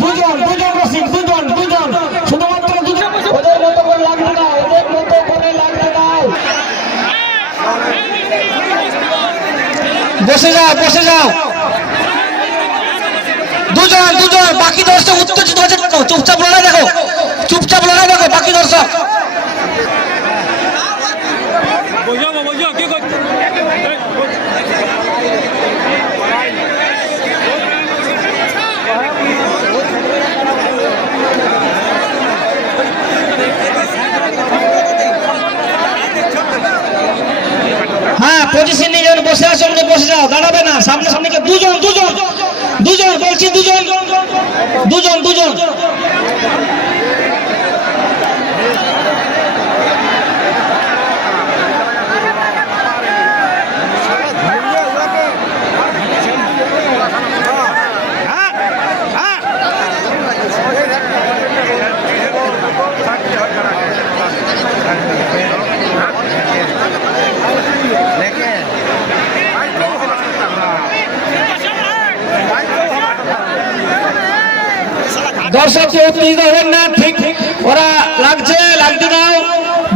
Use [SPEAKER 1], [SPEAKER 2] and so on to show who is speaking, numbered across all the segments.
[SPEAKER 1] দুজন দুজন রসিক দুজন দুজন। শুধুমাত্র দুজন। ওদের মতো করে লাগবে না ওদের মতো করে লাগবে না। বসে যাও বসে যাও। দুজন দুজন বাকি দর্শক উত্তেজিত হচ্ছে? চুপচাপ লড়াই দেখো চুপচাপ লড়াই দেখো বাকি দর্শক
[SPEAKER 2] বসো বসো কি করছ
[SPEAKER 1] হ্যাঁ পজিশন নিয়ে যখন বসে আমাকে বসে যাও দাঁড়াবে না। সামনে সামনে দুজন দুজন বলছি দুজন দুজন দুজন দর্শক উত্তেজিত হবেন না ঠিক ওরা লাগছে লাগতে দাও।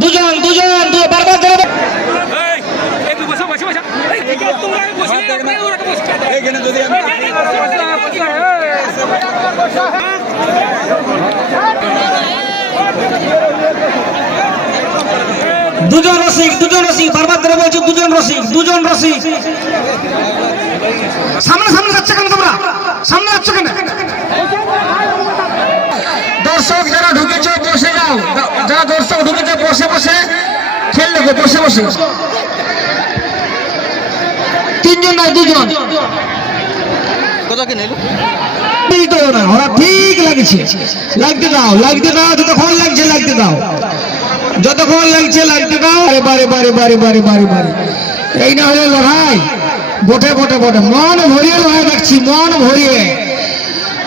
[SPEAKER 1] দুজন দুজন বারবার ধরে
[SPEAKER 2] এই এই তুই বসো বসো বসো এই তোমরা বসে ওরা বসে এইখানে যদি আমি
[SPEAKER 1] দুজন রসিক দুজন রসিক, বারবার ধরে বলছো দুজন রসিক দুজন রসিক। সামনে সামনে যাচ্ছে কেন তোমরা? সামনে যাচ্ছ কেন? দর্শক যারা ঢুকেছে, বসে যাও। যারা দর্শক ঢুকেছে, বসে বসে খেল দেখো, বসে বসে। তিনজন নয়, দুজন। ঠিক লাগছে। লাগতে দাও লাগতে দাও, যতক্ষণ লাগছে লাগতে দাও। যতক্ষণ লাগছে, লাগতে দাও। বারে বারে বারে বারে বারে বারে এই না হলে লড়াই। বটে বটে বটে। মন ভরিয়ে লড়াই দেখছি, মন ভরিয়ে।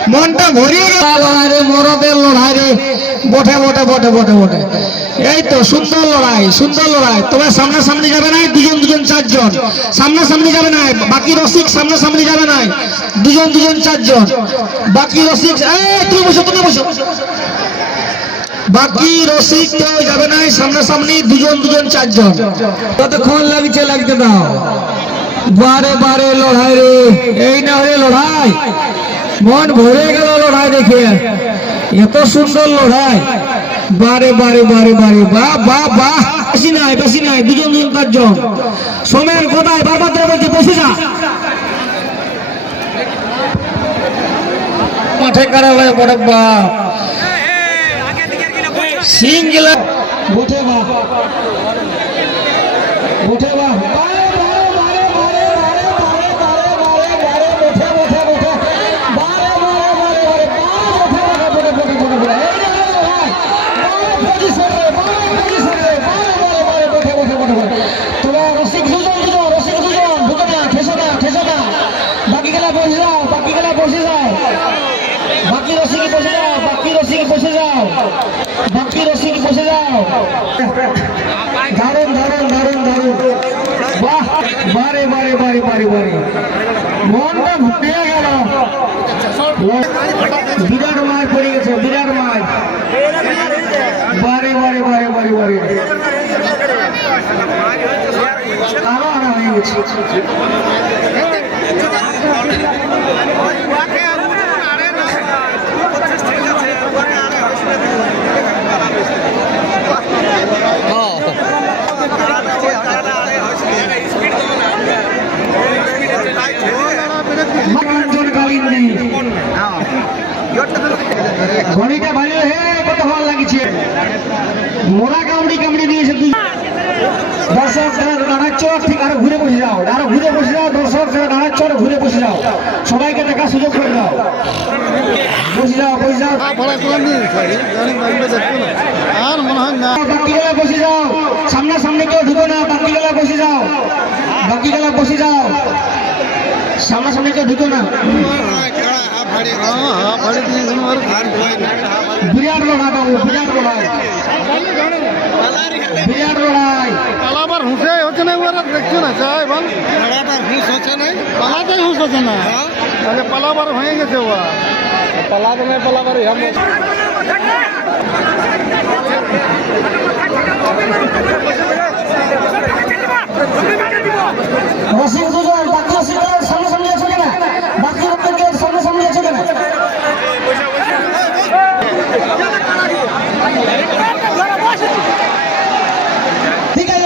[SPEAKER 1] মনটা ভরিয়ে রে মরদের লড়াই রে। বটে বটে বটে বটে বটে। এই তো, সুন্দর লড়াই সুন্দর লড়াই। তবে সামনাসামনি যাবে না দুজন দুজন, চারজন। সামনাসামনি যাবে না বাকি রসিক সামনাসামনি যাবে না দুজন দুজন, চারজন। বাকি রসিক এই, তুমি বসো তুমি বসো। বাকি রসিক কেউ যাবে না সামনাসামনি দুজন দুজন চারজন। কতক্ষণ লাগছে লাগতে দাও? বারে বারে লড়াই রে। এই না হলে লড়াই। মন ভরে গেল লড়াই দেখে। এত সুন্দর লড়াই। বারে বারে বারে বারে। বাহ বাহ বাহ বেশি নাই বেশি নাই। দুজন দুজন চারজন। সময়ের কোথায়? বারবার ধরে বলছে বসে যা। মাঠে কারা হয়ে বড় বাপ? সিংলা উঠে বা উঠে বা বাকি রসিকে বসে যাও বাকি রসিকে বসে যাও বাকি রসিকে বসে যাও। দারুণ দারুণ দারুণ দারুণ বাহ, বারে বারে বারে বারে বারে। মনটা ভুলিয়ে গেল। বিরাট মাছ পড়ে গেছে, বিরাট মাছ বারে বারে বারে বারে বারে। আরও আনা হয়ে গেছে ঘড়িটা বাজে হে কত ভালো লাগিছে। মোরা কামড়ি কামড়ি দিয়েছে তুই দর্শক যারা দাঁড়াচ্ছ ঠিক আরও ঘুরে বসে যাও, আরও ঘুরে বসে যাও, দর্শক যারা দাঁড়াচ্ছ আরও ঘুরে বসে যাও, সবাইকে দেখার সুযোগ করে দাও। বসে যাও বসে যাও।
[SPEAKER 3] আর মনে হয় না
[SPEAKER 1] বাকি গেলা বসে যাও সামনা সামনে কেউ ঢুকো না বাকি গেলা বসে যাও। বাকি গেলা বসে যাও সামনা সামনে কেউ ঢুকো না। বিরাট লড়াই বাবু
[SPEAKER 3] পালাবার না ওরা দেখছ না চাই বল পালাবার হুঁশ হচ্ছে না পালাতেই হুঁশ না আরে হয়ে গেছে ওরা পালাবে না পালাবার
[SPEAKER 1] হম